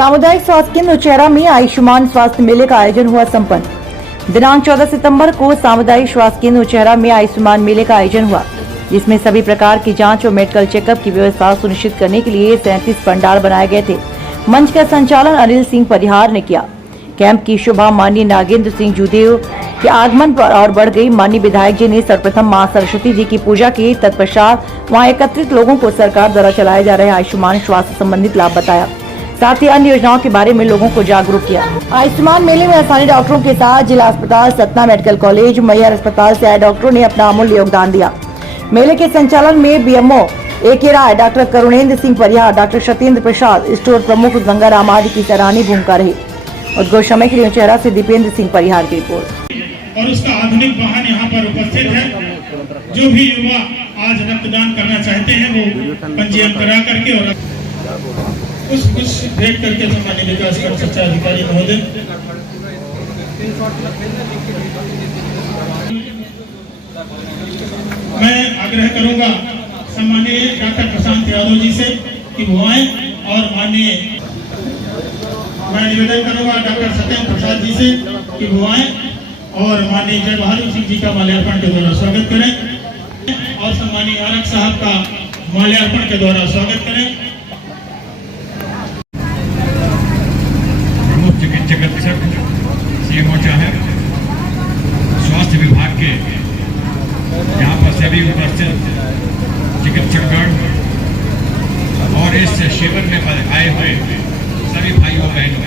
सामुदायिक स्वास्थ्य केंद्र उचेहरा में आयुष्मान स्वास्थ्य मेले का आयोजन हुआ संपन्न। दिनांक 14 सितंबर को सामुदायिक स्वास्थ्य केंद्र उचेहरा में आयुष्मान मेले का आयोजन हुआ, जिसमें सभी प्रकार की जांच और मेडिकल चेकअप की व्यवस्था सुनिश्चित करने के लिए 37 पंडाल बनाए गए थे। मंच का संचालन अनिल सिंह परिहार ने किया। कैंप की शोभा माननीय नागेंद्र सिंह जूदेव के आगमन पर और बढ़ गई। माननीय विधायक जी ने सर्वप्रथम मां सरस्वती जी की पूजा की। तत्पश्चात वहां एकत्रित लोगों को सरकार द्वारा चलाए जा रहे आयुष्मान स्वास्थ्य संबंधित लाभ बताया, साथ ही अन्य योजनाओं के बारे में लोगों को जागरूक किया। आयुष्मान मेले में स्थानीय डॉक्टरों के साथ जिला अस्पताल, सतना मेडिकल कॉलेज, मैहर अस्पताल से आए डॉक्टरों ने अपना अमूल्य योगदान दिया। मेले के संचालन में बीएमओ ए.के. राय, डॉक्टर करुणेंद्र सिंह परिहार, डॉक्टर सत्येंद्र प्रसाद, स्टोर प्रमुख गंगाराम आदि की सराहनीय भूमिका रही। उद्घोष समय के लिए उचेहरा से दीपेंद्र सिंह परिहार की रिपोर्ट। और उसका आधुनिक वाहन यहाँ पर उपस्थित है। जो भी युवा आज रक्तदान करना चाहते हैं वो पंजीयन करा करके और कुछ भेंट करके सामान्य विकास कर सच्चा अधिकारी महोदय। मैं आग्रह करूंगा सम्मानीय डॉक्टर प्रशांत यादव जी से कि वो आए और मैं निवेदन करूंगा डॉक्टर सत्येंद्र प्रसाद जी से कि वो आए और माननीय जय बहादुर सिंह जी का माल्यार्पण के द्वारा स्वागत करें और सम्मानीय आरक साहब का माल्यार्पण के द्वारा स्वागत करें। प्रमुख चिकित्सक सीएमओ चाहे स्वास्थ्य विभाग के यहाँ पर सभी उपस्थित चिकित्सकगण और इस शिविर में आए हुए सभी भाइयों बहनों,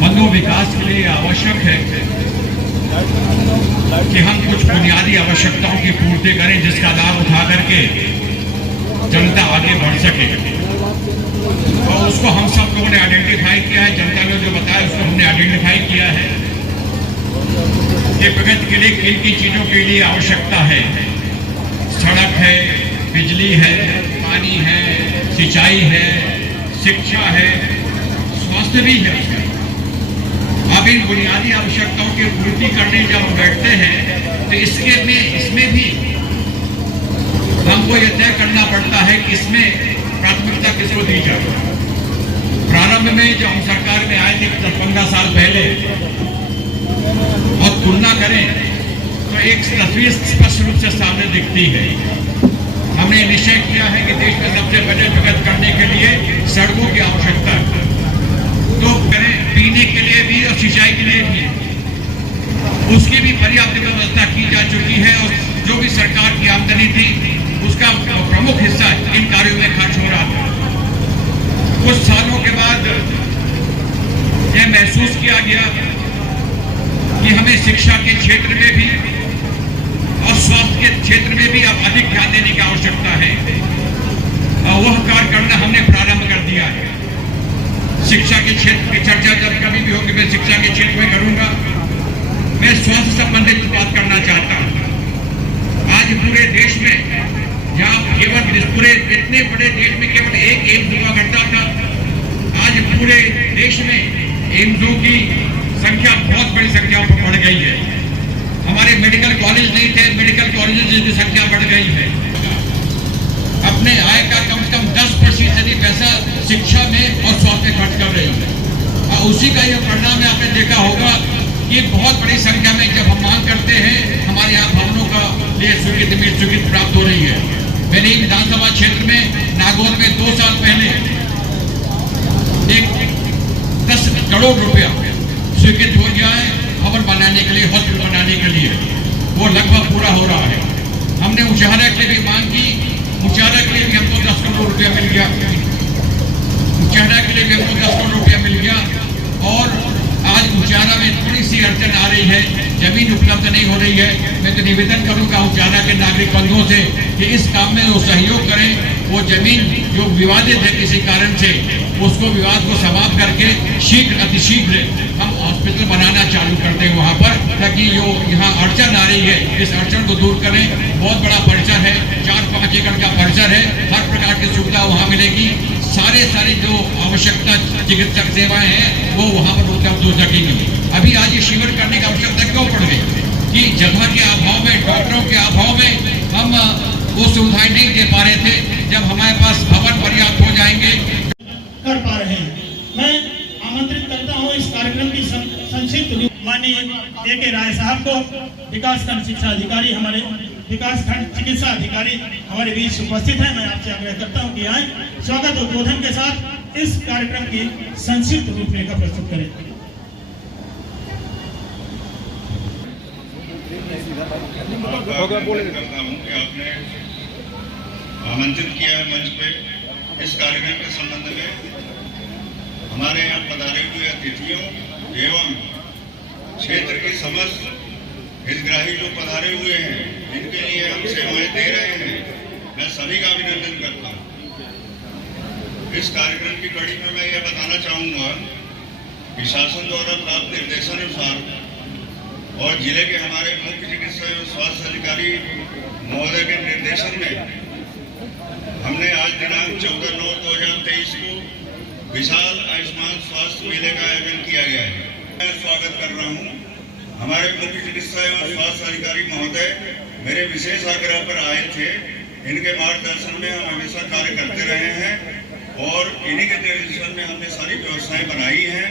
मानव विकास के लिए आवश्यक है कि हम कुछ बुनियादी आवश्यकताओं की पूर्ति करें, जिसका लाभ उठा करके जनता आगे बढ़ सके। और उसको हम सब लोगों ने आइडेंटिफाई किया है। जनता ने जो बताया उसको हमने आइडेंटिफाई किया है कि प्रगति के लिए किन किन चीजों के लिए आवश्यकता है। सड़क है, बिजली है, पानी है, सिंचाई है, शिक्षा है, स्वास्थ्य भी है। अब इन बुनियादी आवश्यकताओं की पूर्ति करने जब हम बैठते हैं तो इसमें भी हमको यह तय करना पड़ता है कि इसमें प्राथमिकता किसको दी जाए। प्रारंभ में जब हम सरकार में आए थे 10-15 साल पहले और तुलना करें तो एक तस्वीर स्पष्ट रूप से सामने दिखती है। हमने निश्चय किया है कि देश में सबसे पहले प्रगति करने के लिए सड़कों की आवश्यकता है, तो करें पीने के लिए भी और सिंचाई के लिए भी उसकी भी पर्याप्त व्यवस्था की जा चुकी है। और जो भी सरकार की आमदनी थी उसका प्रमुख हिस्सा इन कार्यों में खर्च हो रहा था। कुछ सालों के बाद यह महसूस किया गया कि हमें शिक्षा के क्षेत्र में भी और स्वास्थ्य के क्षेत्र में भी अब अधिक ध्यान देने की आवश्यकता है। वह कार्य करना हमने प्रारंभ कर दिया है। शिक्षा के क्षेत्र की चर्चा जब कभी भी होगी मैं शिक्षा के क्षेत्र में करूंगा। मैं स्वास्थ्य संबंधित बात करना चाहता हूं। आज पूरे देश में जहां केवल पूरे इतने बड़े देश में केवल एक एम्स हुआ करता था, आज पूरे देश में एम्सों की संख्या बहुत बड़ी संख्या पर बढ़ गई है। हमारे मेडिकल कॉलेज नहीं थे, मेडिकल कॉलेज की संख्या बढ़ गई है। अपने आय का कम से कम 10% पैसा शिक्षा में और स्वास्थ्य में खर्च कर रही है। और उसी का यह परिणाम है। आपने देखा होगा कि बहुत बड़ी संख्या में जब हम मांग करते हैं हमारे यहाँ भवनों का लिए स्वीकृति प्राप्त हो रही है। मेरी विधानसभा क्षेत्र में नागौर में 2 साल पहले एक 10 करोड़ रुपया स्वीकृत हो गया है भवन बनाने के लिए, हॉस्पिटल बनाने के लिए। वो लगभग पूरा हो रहा है। हमने उचेहरा के लिए भी मांग की, उचेहरा के लिए भी हमको 10 करोड़ रुपया मिल गया। उचेहरा के लिए भी हमको 10 करोड़ रुपया मिल गया। और आज उचेहरा में थोड़ी सी अड़चन आ रही है, जमीन उपलब्ध नहीं हो रही है। मैं तो निवेदन करूंगा उचेहरा के नागरिक बंधुओं से कि इस काम में वो सहयोग करें। वो जमीन जो विवादित है किसी कारण से, उसको विवाद को समाप्त करके अतिशीघ्र हम हॉस्पिटल बनाना चालू कर दें वहाँ पर, ताकि जो यहाँ अड़चन आ रही है इस अड़चन को दूर करें। बहुत बड़ा परिसर है, 4-5 एकड़ का परिसर है। हर प्रकार की सुविधा वहाँ मिलेगी। सारी जो आवश्यकता चिकित्सक सेवाएं हैं वो वहाँ पर उपलब्ध हो सकेंगी। अभी आज ये शिविर करने की आवश्यकता क्यों पड़ गई कि जगह के अभाव में, डॉक्टरों के अभाव में हम वो सुविधाएं नहीं दे पा रहे थे। जब हमारे पास भवन पर्याप्त हो जाएंगे कर पा रहे संक्षिप्त रूप माननीय A.K. राय साहब को विकासखंड शिक्षा अधिकारी हमारे विकासखंड चिकित्सा अधिकारी हमारे बीच उपस्थित हैं। मैं आपसे आग्रह करता हूं कि आए स्वागत उद्बोधन के साथ इस कार्यक्रम की संक्षिप्त रूपरेखा प्रस्तुत करें। करता हूं कि आपने आमंत्रित किया है मंच पे इस कार्यक्रम के संबंध में हमारे यहाँ पधारे हुए अतिथियों एवं क्षेत्र की समस्त हितग्राही जो पधारे हुए हैं, इनके लिए हम सेवाएं दे रहे हैं, मैं सभी का अभिनंदन करता हूं। इस कार्यक्रम की कड़ी में मैं यह बताना चाहूंगा कि शासन द्वारा प्राप्त निर्देशानुसार और जिले के हमारे मुख्य चिकित्सा एवं स्वास्थ्य अधिकारी महोदय के निर्देशन में हमने आज दिनांक 14/9/2023 को विशाल आयुष्मान स्वास्थ्य मेले का आयोजन किया गया है। मैं स्वागत कर रहा हूं। हमारे मुख्य चिकित्सा एवं स्वास्थ्य अधिकारी महोदय मेरे विशेष आग्रह पर आए थे। इनके मार्गदर्शन में हम हमेशा कार्य करते रहे हैं और इन्हीं के निर्देशन में हमने सारी व्यवस्थाएं बनाई हैं।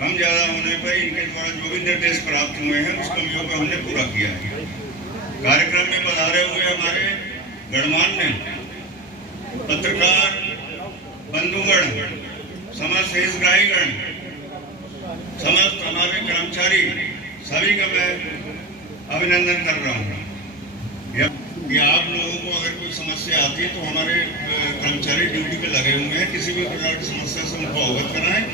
कम ज्यादा होने पर इनके द्वारा जो भी निर्देश प्राप्त हुए हैं उस कमियों को हमने पूरा किया है। कार्यक्रम में पधारे हुए हमारे गणमान्य पत्रकार बंधुगण, समस्त हितग्राहीगण, समस्त हमारे कर्मचारी, सभी का मैं अभिनंदन कर रहा हूँ। कि आप लोगों को अगर कोई समस्या आती है तो हमारे कर्मचारी ड्यूटी पे लगे हुए हैं। किसी भी प्रकार की समस्या से उनको अवगत कराएं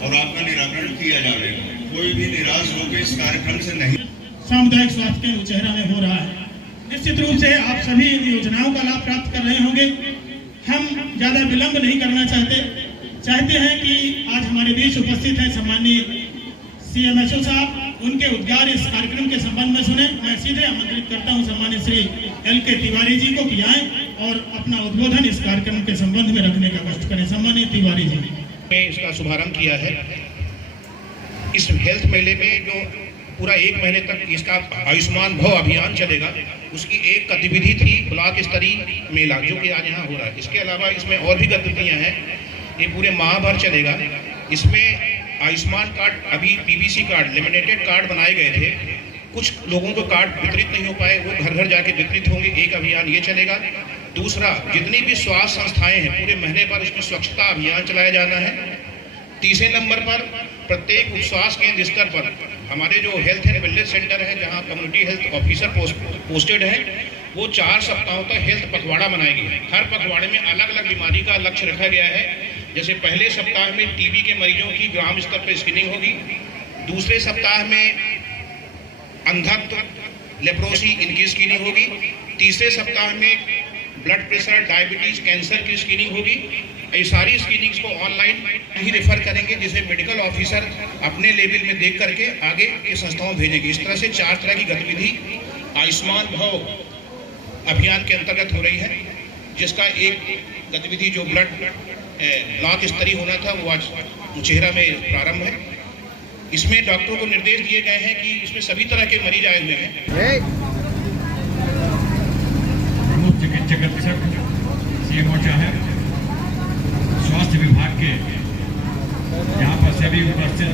और आपका निराकरण किया जाएगा। कोई भी निराश होकर इस कार्यक्रम से नहीं। सामुदायिक स्वास्थ्य केंद्र उचेहरा में हो रहा है। निश्चित रूप से आप सभी इन योजनाओं का लाभ प्राप्त कर रहे होंगे। हम ज्यादा विलंब नहीं करना चाहते हैं कि आज हमारे बीच उपस्थित हैं सम्माननीय CMHO साहब, उनके उद्गार इस कार्यक्रम के संबंध में सुने। मैं सीधे आमंत्रित करता हूं सम्मानित श्री L.K. तिवारी जी को कि आए और अपना उद्बोधन इस कार्यक्रम के संबंध में रखने का कष्ट करें। सम्मानित तिवारी जी ने इसका शुभारंभ किया है। इस हेल्थ मेले में जो पूरा 1 महीने तक इसका आयुष्मान भव अभियान चलेगा, उसकी एक गतिविधि थी ब्लॉक स्तरीय मेला जो कि आज यहाँ हो रहा है। इसके अलावा इसमें और भी गतिविधियाँ हैं। ये पूरे माह भर चलेगा। इसमें आयुष्मान कार्ड, अभी PBC कार्ड, लेमिनेटेड कार्ड बनाए गए थे। कुछ लोगों को कार्ड वितरित नहीं हो पाए, वो घर घर जाके वितरित होंगे। एक अभियान ये चलेगा। दूसरा, जितनी भी स्वास्थ्य संस्थाएं हैं पूरे महीने पर उसमें स्वच्छता अभियान चलाया जाना है। तीसरे नंबर पर प्रत्येक स्वास्थ्य केंद्र स्तर पर हमारे जो हेल्थ एंड वेलनेस सेंटर है, जहां कम्युनिटी हेल्थ ऑफिसर पोस्टेड है, वो 4 सप्ताहों तक हेल्थ पखवाड़ा मनाएगी। हर पखवाड़े में अलग अलग बीमारी का लक्ष्य रखा गया है। जैसे पहले सप्ताह में TB के मरीजों की ग्राम स्तर पर स्क्रीनिंग होगी। दूसरे सप्ताह में अंधत्व, लेप्रोसी, इनकी स्क्रीनिंग होगी। तीसरे सप्ताह में ब्लड प्रेशर, डायबिटीज, कैंसर की स्क्रीनिंग होगी। ये सारी स्क्रीनिंग्स को ऑनलाइन ही रेफर करेंगे, जिसे मेडिकल ऑफिसर अपने लेवल में देख करके आगे के संस्थाओं भेजेंगे। इस तरह से 4 तरह की गतिविधि आयुष्मान भव अभियान के अंतर्गत हो रही है, जिसका एक गतिविधि जो ब्लॉक स्तरीय होना था वो आज उचेहरा में प्रारंभ है। इसमें डॉक्टरों को निर्देश दिए गए हैं कि इसमें सभी तरह के मरीज आए हुए हैं। प्रमुख चिकित्सक CMO चाहे स्वास्थ्य विभाग के यहाँ पर सभी उपस्थित